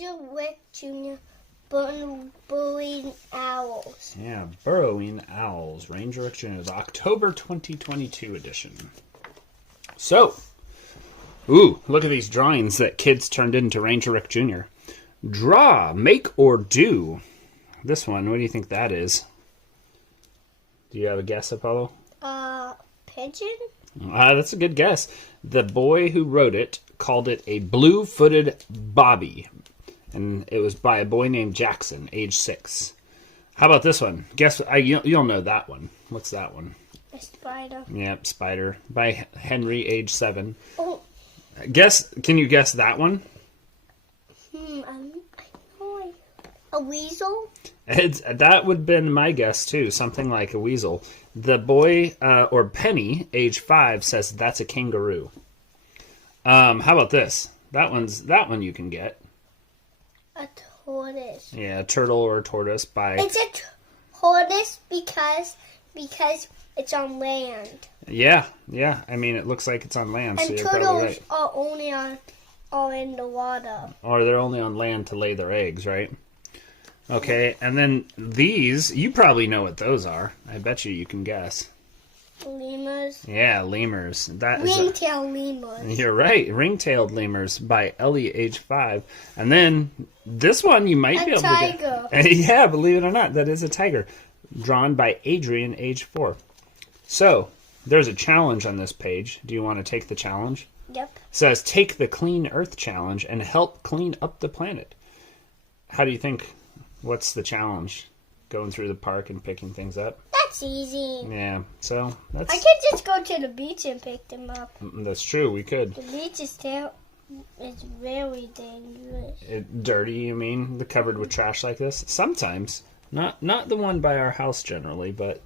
Ranger Rick Jr. Burrowing Owls. Yeah, Burrowing Owls. Ranger Rick Jr. The October 2022 edition. So, look at these drawings that kids turned into Ranger Rick Jr. Draw, make, or do. This one, what do you think that is? Do you have a guess, Apollo? Pigeon? That's a good guess. The boy who wrote it called it a blue-footed bobby. And it was by a boy named Jackson, age 6. How about this one? Guess, you'll know that one. What's that one? A spider. Yep, Spider. By Henry, age 7. Oh. Can you guess that one? A weasel? That would have been my guess, too. Something like a weasel. The boy, or Penny, age 5, says that's a kangaroo. How about this? That one you can get. A tortoise. Yeah, a turtle or a tortoise by... It's a tortoise because it's on land. Yeah. I mean, it looks like it's on land, and so you're probably right. are only are in the water. Or they're only on land to lay their eggs, right? Okay, and then these, you probably know what those are. I bet you can guess. Lemurs. Yeah, lemurs. Ring-tailed lemurs. You're right. Ring-tailed lemurs by Ellie, age 5. And then this one you might be able tiger. to get. Yeah, believe it or not, that is a tiger. Drawn by Adrian, age 4. So, there's a challenge on this page. Do you want to take the challenge? Yep. It says, take the Clean Earth Challenge and help clean up the planet. How do you think? What's the challenge? Going through the park and picking things up? That's easy. Yeah, so that's... I could just go to the beach and pick them up. That's true, we could. The beach is very dangerous. Dirty, you mean? Covered with trash like this? Sometimes. Not the one by our house generally, but...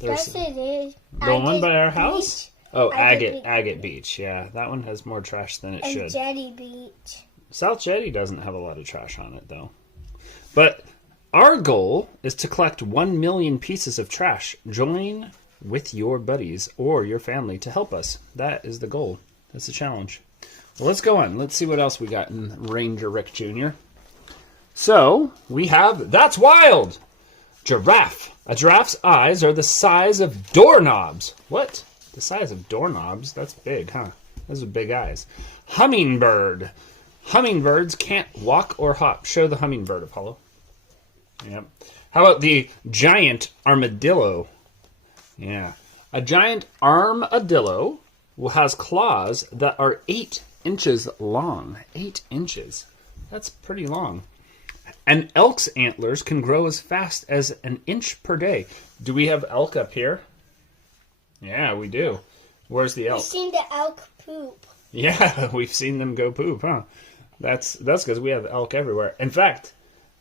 Yes, it is. The one by our house? Beach. Oh, Agate Beach, yeah. That one has more trash than it should. And Jetty Beach. South Jetty doesn't have a lot of trash on it, though. But... our goal is to collect 1 million pieces of trash. Join with your buddies or your family to help us. That is the goal. That's the challenge. Well, let's go on. Let's see what else we got in Ranger Rick Jr. So, we have That's Wild! Giraffe. A giraffe's eyes are the size of doorknobs. What? The size of doorknobs? That's big, huh? Those are big eyes. Hummingbird. Hummingbirds can't walk or hop. Show the hummingbird, Apollo. Yep. How about the giant armadillo? Yeah. A giant armadillo has claws that are 8 inches long. 8 inches. That's pretty long. An elk's antlers can grow as fast as an inch per day. Do we have elk up here? Yeah, we do. Where's the elk? We've seen the elk poop. Yeah, we've seen them go poop, huh? That's because we have elk everywhere. In fact...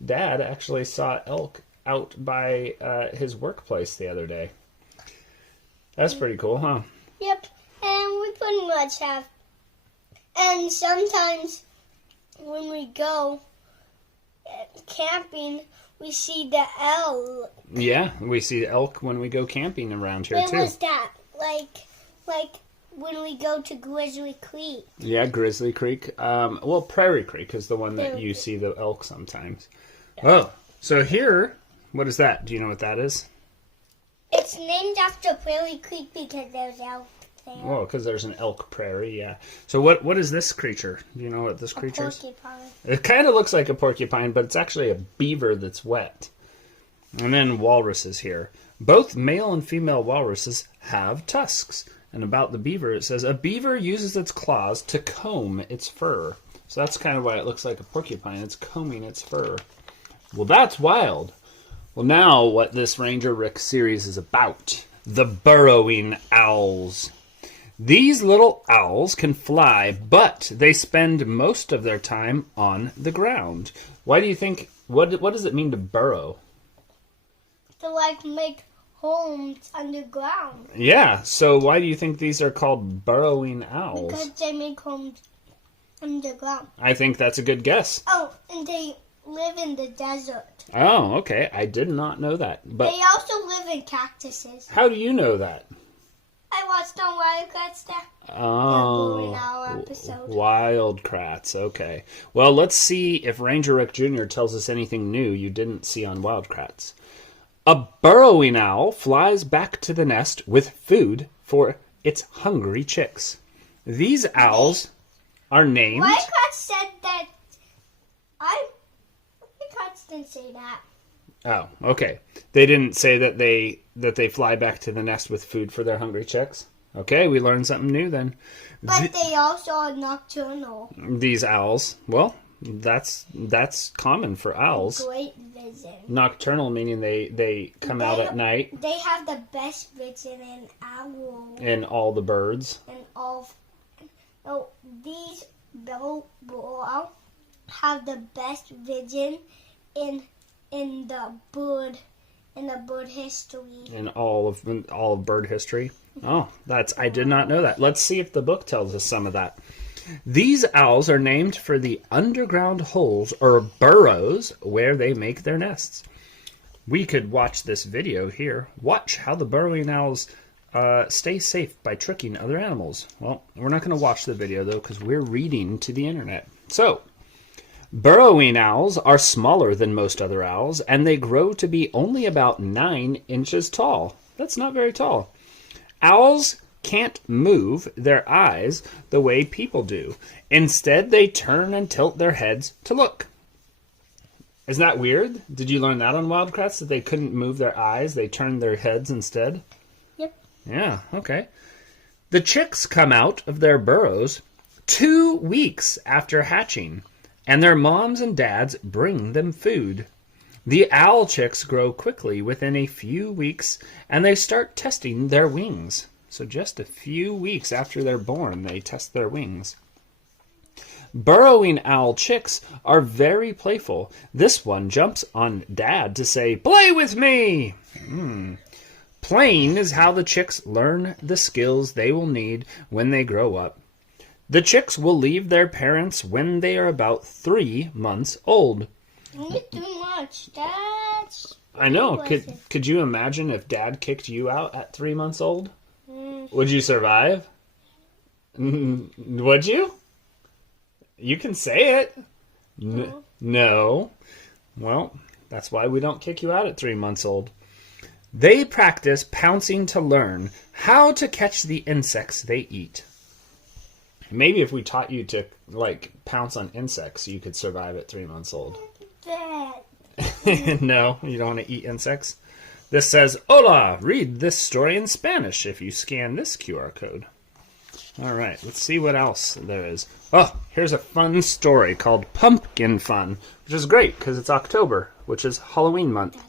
Dad actually saw elk out by his workplace the other day. That's pretty cool, huh? Yep, and we pretty much have. And sometimes when we go camping, we see the elk. Yeah, we see elk when we go camping around here, too. Where was that? Like when we go to Grizzly Creek. Yeah, Grizzly Creek. Well, Prairie Creek is the one that you see the elk sometimes. Oh, so here, what is that? Do you know what that is? It's named after Prairie Creek because there's elk there. Well, because there's an elk prairie, yeah. So what is this creature? Do you know what this creature is? A porcupine. It kind of looks like a porcupine, but it's actually a beaver that's wet. And then walruses here. Both male and female walruses have tusks. And about the beaver, it says, a beaver uses its claws to comb its fur. So that's kind of why it looks like a porcupine. It's combing its fur. Well, that's wild. Well, now what this Ranger Rick series is about. The burrowing owls. These little owls can fly, but they spend most of their time on the ground. Why do you think, what does it mean to burrow? To make homes underground. Yeah, so why do you think these are called burrowing owls? Because they make homes underground. I think that's a good guess. Oh, and they live in the desert. Oh, okay. I did not know that. But they also live in cactuses. How do you know that? I watched on Wildcats there. Oh, Episode. Wildcrats. Okay. Well, let's see if Ranger Rick Jr. tells us anything new you didn't see on Wildcrats. A burrowing owl flies back to the nest with food for its hungry chicks. These owls are named... Wildcats said that... Wildcats didn't say that. Oh, okay. They didn't say that they fly back to the nest with food for their hungry chicks? Okay, we learned something new then. But they also are nocturnal. These owls, well, that's common for owls. Great vision. Nocturnal meaning they come out at night. They have the best vision in owls. And all the birds. And all. These Burrow have the best vision in the bird history. In all of bird history. Oh, I did not know that. Let's see if the book tells us some of that. These owls are named for the underground holes or burrows where they make their nests. We could watch this video here. Watch how the burrowing owls stay safe by tricking other animals. Well, we're not going to watch the video though because we're reading to the internet. So, burrowing owls are smaller than most other owls, and they grow to be only about 9 inches tall. That's not very tall. Owls can't move their eyes the way people do. Instead, they turn and tilt their heads to look. Isn't that weird? Did you learn that on Wildcats, that they couldn't move their eyes? They turned their heads instead? Yep. Yeah, okay. The chicks come out of their burrows 2 weeks after hatching, and their moms and dads bring them food. The owl chicks grow quickly within a few weeks, and they start testing their wings. So just a few weeks after they're born, they test their wings. Burrowing owl chicks are very playful. This one jumps on Dad to say, "Play with me!" Playing is how the chicks learn the skills they will need when they grow up. The chicks will leave their parents when they are about 3 months old. Only too much. That's... I know. Could you imagine if Dad kicked you out at 3 months old? Would you survive? Would you? You can say it. No. Well, that's why we don't kick you out at 3 months old. They practice pouncing to learn how to catch the insects they eat. Maybe if we taught you to, pounce on insects, you could survive at 3 months old. No, you don't want to eat insects? This says, "Hola, read this story in Spanish if you scan this QR code." All right, let's see what else there is. Oh, here's a fun story called Pumpkin Fun, which is great because it's October, which is Halloween month.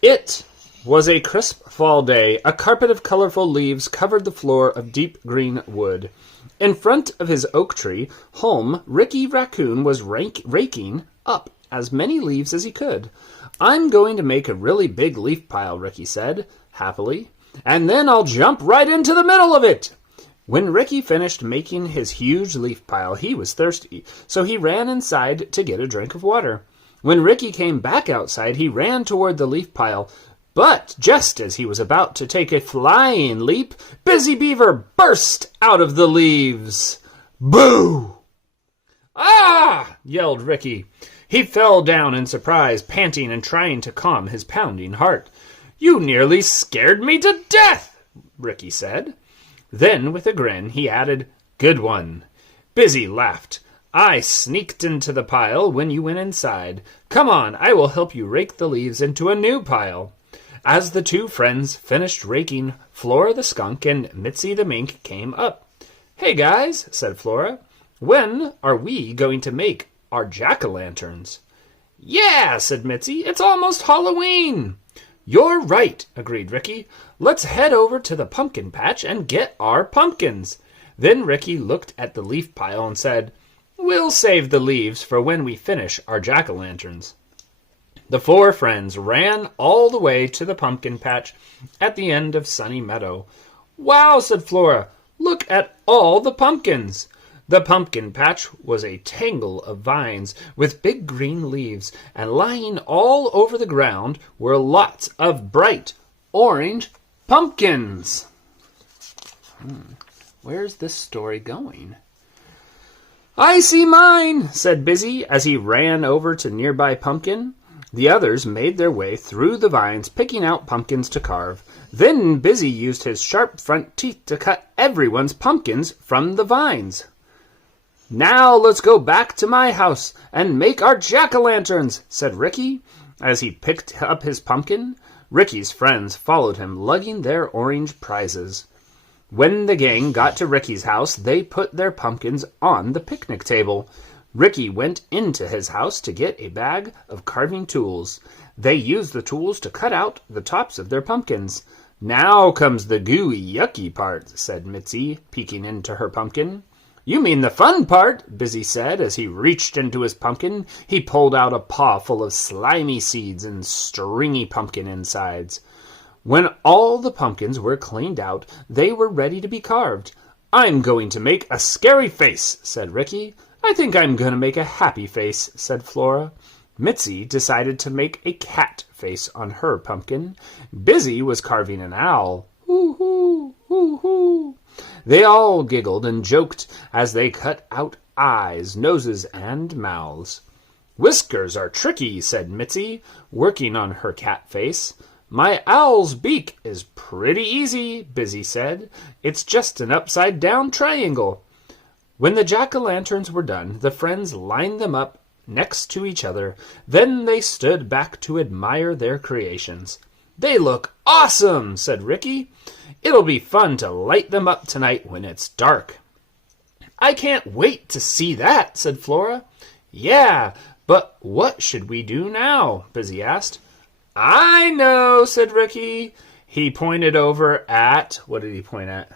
It was a crisp fall day. A carpet of colorful leaves covered the floor of deep green wood. In front of his oak tree home, Ricky Raccoon was raking up as many leaves as he could. "I'm going to make a really big leaf pile," Ricky said, happily, "and then I'll jump right into the middle of it." When Ricky finished making his huge leaf pile, he was thirsty, so he ran inside to get a drink of water. When Ricky came back outside, he ran toward the leaf pile, but just as he was about to take a flying leap, Busy Beaver burst out of the leaves. "Boo!" "Ah!" yelled Ricky. He fell down in surprise, panting and trying to calm his pounding heart. "You nearly scared me to death," Ricky said. Then, with a grin, he added, "Good one." Busy laughed. "I sneaked into the pile when you went inside. Come on, I will help you rake the leaves into a new pile." As the two friends finished raking, Flora the skunk and Mitzi the mink came up. "Hey guys," said Flora, "when are we going to make our jack-o'-lanterns?" "Yeah," said Mitzi, "it's almost Halloween." "You're right," agreed Ricky. "Let's head over to the pumpkin patch and get our pumpkins." Then Ricky looked at the leaf pile and said, "We'll save the leaves for when we finish our jack-o'-lanterns." The four friends ran all the way to the pumpkin patch at the end of Sunny Meadow. "Wow," said Flora, "look at all the pumpkins." The pumpkin patch was a tangle of vines with big green leaves, and lying all over the ground were lots of bright orange pumpkins. Where's this story going? I see mine, said Busy as he ran over to nearby pumpkin. The others made their way through the vines, picking out pumpkins to carve. Then Busy used his sharp front teeth to cut everyone's pumpkins from the vines. Now let's go back to my house and make our jack-o'-lanterns, said Ricky as he picked up his pumpkin. Ricky's friends followed him, lugging their orange prizes. When the gang got to Ricky's house, they put their pumpkins on the picnic table. Ricky went into his house to get a bag of carving tools. They used the tools to cut out the tops of their pumpkins. Now comes the gooey, yucky part, said Mitzi, peeking into her pumpkin. You mean the fun part, Busy said as he reached into his pumpkin. He pulled out a paw full of slimy seeds and stringy pumpkin insides. When all the pumpkins were cleaned out, they were ready to be carved. I'm going to make a scary face, said Ricky. I think I'm going to make a happy face, said Flora. Mitzi decided to make a cat face on her pumpkin. Busy was carving an owl. Hoo-hoo, hoo-hoo. They all giggled and joked as they cut out eyes, noses, and mouths. Whiskers are tricky, said Mitzi, working on her cat face. My owl's beak is pretty easy, Busy said. It's just an upside-down triangle. When the jack-o'-lanterns were done, the friends lined them up next to each other. Then they stood back to admire their creations. They look awesome, said Ricky. It'll be fun to light them up tonight when it's dark. I can't wait to see that, said Flora. Yeah, but what should we do now? Busy asked. I know, said Ricky. He pointed over at... What did he point at?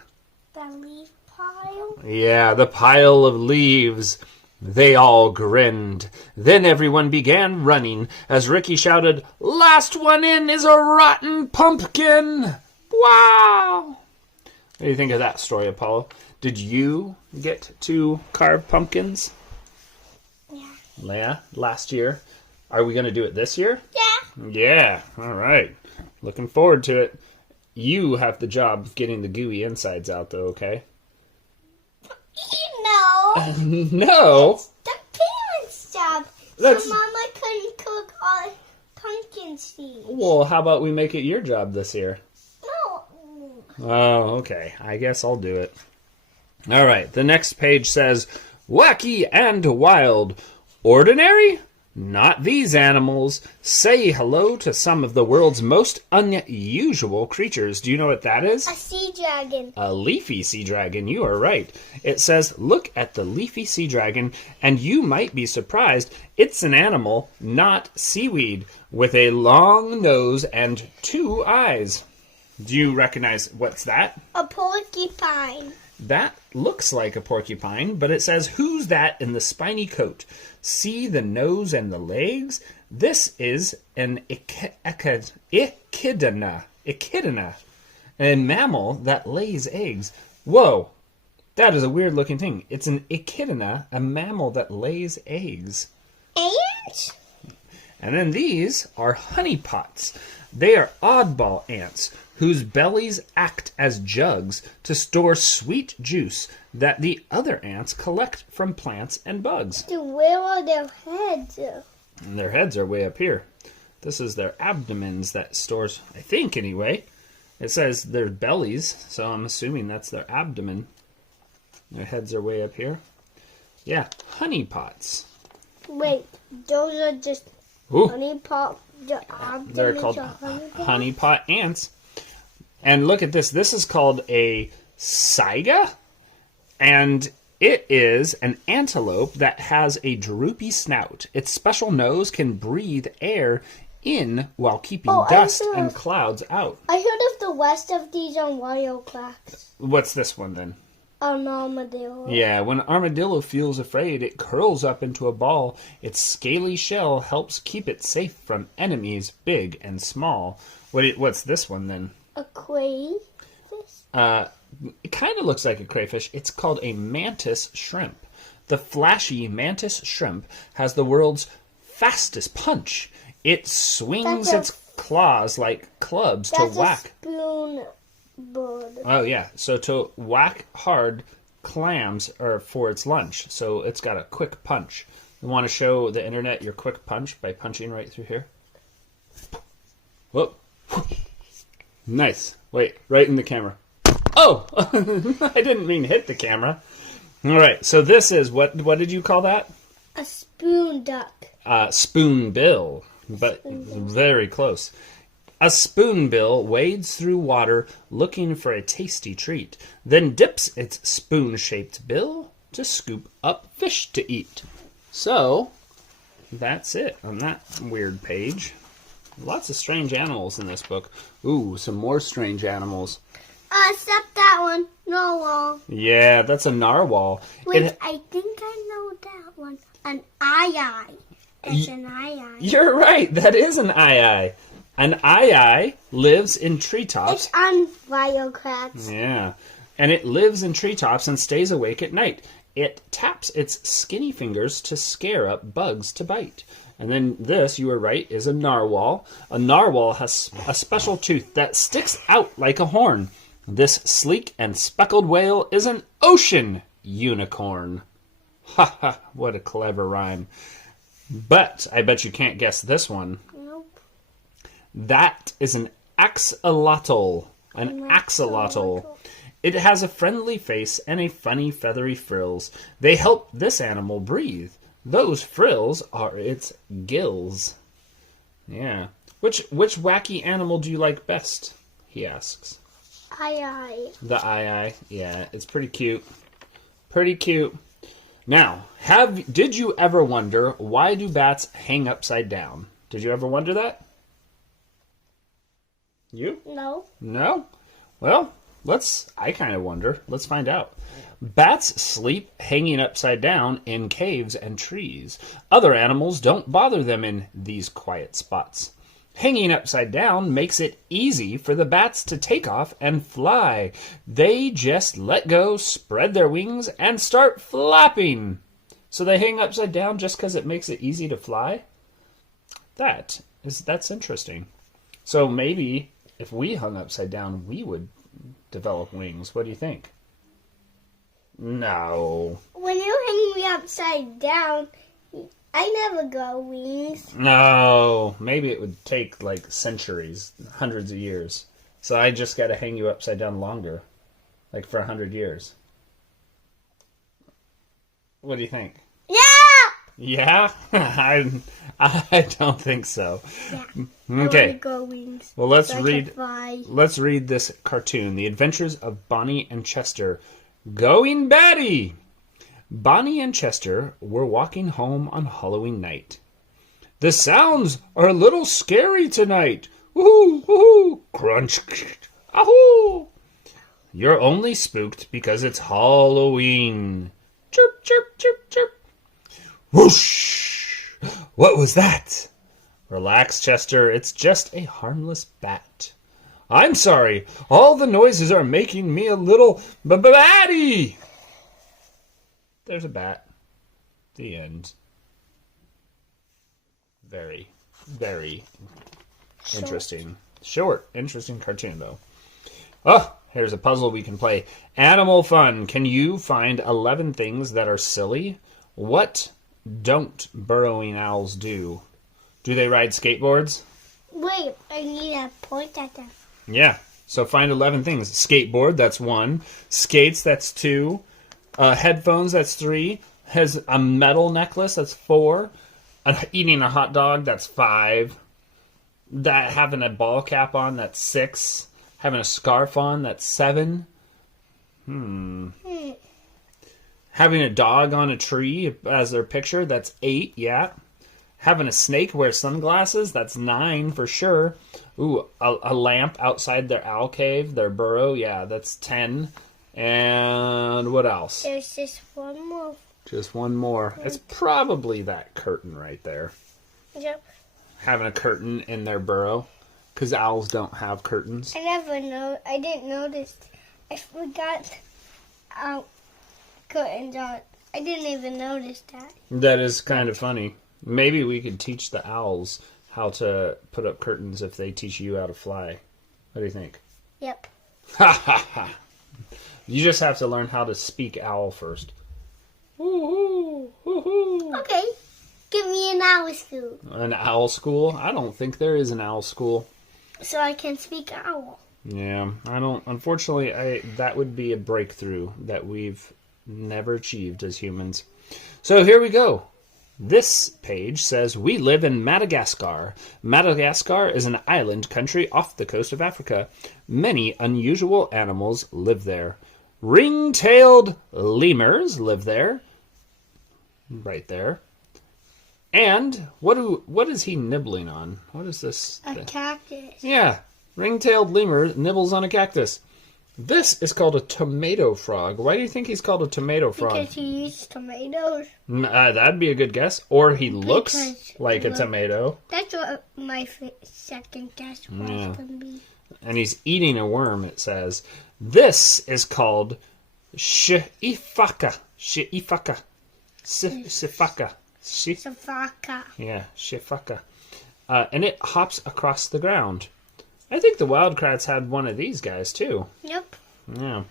The leaf pile? Yeah, the pile of leaves. They all grinned. Then everyone began running as Ricky shouted, Last one in is a rotten pumpkin! Wow! What do you think of that story, Apollo? Did you get to carve pumpkins? Yeah, last year. Are we going to do it this year? Yeah. Yeah, all right. Looking forward to it. You have the job of getting the gooey insides out, though, okay? No. No. It's the parents' job. That's... So Mama couldn't cook all pumpkin seeds. Well, how about we make it your job this year? No. Oh, okay. I guess I'll do it. All right. The next page says, Wacky and wild. Ordinary? Not these animals. Say hello to some of the world's most unusual creatures. Do you know what that is? A sea dragon. A leafy sea dragon. You are right. It says, look at the leafy sea dragon, and you might be surprised. It's an animal, not seaweed, with a long nose and 2 eyes. Do you recognize what's that? A porcupine. That looks like a porcupine, but it says, who's that in the spiny coat? See the nose and the legs? This is an echidna, a mammal that lays eggs. Whoa, that is a weird looking thing. It's an echidna, a mammal that lays eggs. Ants? And then these are honeypots. They are oddball ants whose bellies act as jugs to store sweet juice that the other ants collect from plants and bugs. Where are their heads? And their heads are way up here. This is their abdomens that stores, I think anyway. It says their bellies, so I'm assuming that's their abdomen. Their heads are way up here. Yeah, honeypots. Wait, those are just Ooh. honeypot. They're called honeypot ants. And look at this. This is called a saiga. And it is an antelope that has a droopy snout. Its special nose can breathe air in while keeping dust and clouds out. I heard of the rest of these on wild class. What's this one then? An armadillo. Yeah, when an armadillo feels afraid, it curls up into a ball. Its scaly shell helps keep it safe from enemies, big and small. What's this one then? A crayfish? It kind of looks like a crayfish. It's called a mantis shrimp. The flashy mantis shrimp has the world's fastest punch. It swings its claws like clubs to whack. Spoon. bird. Oh, yeah. So to whack hard, clams are for its lunch. So it's got a quick punch. You want to show the internet your quick punch by punching right through here? Whoop. Nice. Wait, right in the camera. Oh! I didn't mean hit the camera. All right, so this is, what did you call that? A spoon duck. Spoonbill, but very close. A spoonbill wades through water looking for a tasty treat, then dips its spoon-shaped bill to scoop up fish to eat. So, that's it on that weird page. Lots of strange animals in this book. Ooh, some more strange animals. Except that one. Narwhal. Yeah, that's a narwhal. Wait, I think I know that one. An aye-aye. That's an aye-aye. You're right, that is an aye-aye. An aye-aye lives in treetops. It's on Biocrats. Yeah, and it lives in treetops and stays awake at night. It taps its skinny fingers to scare up bugs to bite. And then this, you were right, is a narwhal. A narwhal has a special tooth that sticks out like a horn. This sleek and speckled whale is an ocean unicorn. Ha ha, what a clever rhyme. But I bet you can't guess this one. Nope. That is an axolotl. An axolotl. It has a friendly face and a funny feathery frills. They help this animal breathe. Those frills are its gills. Yeah. Which wacky animal do you like best? He asks. Aye-aye. The aye-aye. Yeah, it's pretty cute. Pretty cute. Now, did you ever wonder, why do bats hang upside down? Did you ever wonder that? You? No. No? Well, I kind of wonder. Let's find out. Bats sleep hanging upside down in caves and trees. Other animals don't bother them in these quiet spots. Hanging upside down makes it easy for the bats to take off and fly. They just let go, spread their wings, and start flapping. So they hang upside down just because it makes it easy to fly? That's interesting. So maybe if we hung upside down, we would develop wings. What do you think? No. When you hang me upside down, I never grow wings. No. Maybe it would take like centuries, hundreds of years. So I just got to hang you upside down longer. Like for 100 years. What do you think? Yeah! Yeah? I don't think so. Yeah. Okay. I want to grow wings. Well, let's so read. Let's read this cartoon: The Adventures of Bonnie and Chester. Going Batty! Bonnie and Chester were walking home on Halloween night. The sounds are a little scary tonight. Woohoo! Woohoo! Crunch! Ahoo! You're only spooked because it's Halloween. Chirp! Chirp! Chirp! Chirp! Whoosh! What was that? Relax, Chester. It's just a harmless bat. I'm sorry. All the noises are making me a little batty. There's a bat. The end. Very, very interesting. Short, interesting cartoon, though. Oh, here's a puzzle we can play. Animal fun. Can you find 11 things that are silly? What don't burrowing owls do? Do they ride skateboards? Wait, I need to point at them. Yeah. So find 11 things. Skateboard, that's 1. Skates, that's 2. Headphones, that's 3. Has a metal necklace, that's 4. Eating a hot dog, that's 5. That having a ball cap on, that's 6. Having a scarf on, that's 7. Having a dog on a tree as their picture, that's 8, yeah. Having a snake wear sunglasses, that's 9 for sure. Ooh, a lamp outside their owl cave, their burrow, yeah, that's 10. And what else? There's just one more. Just one more. It's probably that curtain right there. Yep. Having a curtain in their burrow, because owls don't have curtains. I didn't notice. I forgot curtains on. I didn't even notice that. That is kind of funny. Maybe we could teach the owls how to put up curtains if they teach you how to fly. What do you think? Yep. Ha ha ha. You just have to learn how to speak owl first. Woo-hoo, woo-hoo. Okay. Give me an owl school. An owl school? I don't think there is an owl school. So I can speak owl. Yeah, I don't. Unfortunately, that would be a breakthrough that we've never achieved as humans. So here we go. This page says, we live in Madagascar. Madagascar is an island country off the coast of Africa. Many unusual animals live there. Ring-tailed lemurs live there. Right there. And what is he nibbling on? What is this? A cactus. Yeah, ring-tailed lemur nibbles on a cactus. This is called a tomato frog. Why do you think he's called a tomato frog? Because he eats tomatoes. That'd be a good guess. Or he looks like a tomato. That's what my second guess was going to be. And he's eating a worm, it says. This is called shifaka. Shifaka. Shifaka. Safaka. Yeah, shifaka. And it hops across the ground. I think the wildcrats had one of these guys, too. Yep. Yeah.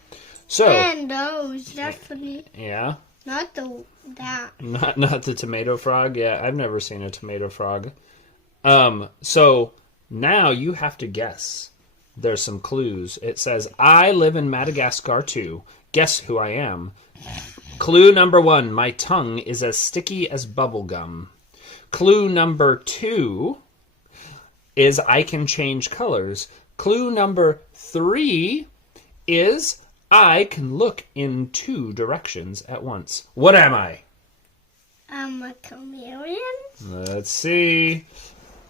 So. And those, definitely. Yeah. Not that. Not the tomato frog. Yeah, I've never seen a tomato frog. So now you have to guess. There's some clues. It says, I live in Madagascar too. Guess who I am. Clue number 1, my tongue is as sticky as bubble gum. Clue number 2 is I can change colors. Clue number 3 is I can look in 2 directions at once. What am I? I'm a chameleon. Let's see.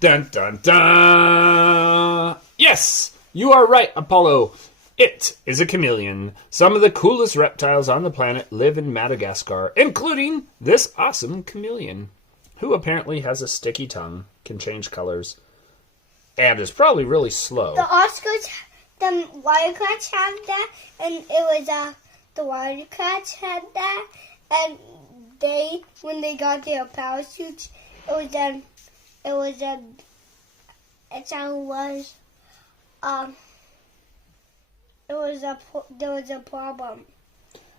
Dun dun dun! Yes! You are right, Apollo. It is a chameleon. Some of the coolest reptiles on the planet live in Madagascar, including this awesome chameleon, who apparently has a sticky tongue, can change colors, and is probably really slow. The Oscars, the wildcats have that, and it was the wildcats had that, and when they got their power suits, there was a problem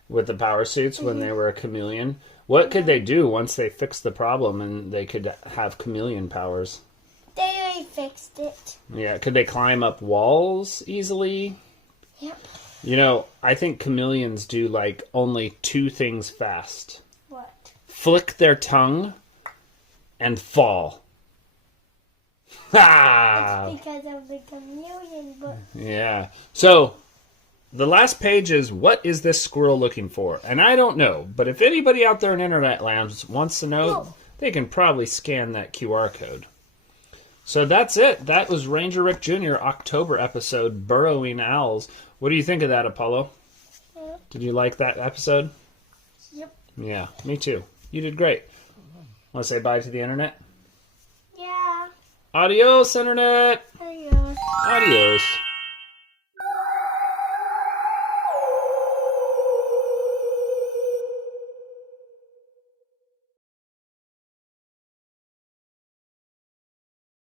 with the power suits when they were a chameleon. What could they do once they fixed the problem and they could have chameleon powers? They already fixed it. Yeah, could they climb up walls easily? Yep. You know, I think chameleons do like only 2 things fast. What? Flick their tongue and fall. Ha! It's because of the chameleon book. Yeah. So, the last page is, what is this squirrel looking for? And I don't know, but if anybody out there in Internet Land wants to know, they can probably scan that QR code. So that's it. That was Ranger Rick Jr. October episode, Burrowing Owls. What do you think of that, Apollo? Yep. Did you like that episode? Yep. Yeah, me too. You did great. Want to say bye to the Internet? Yeah. Adios, Internet! Adios. Adios.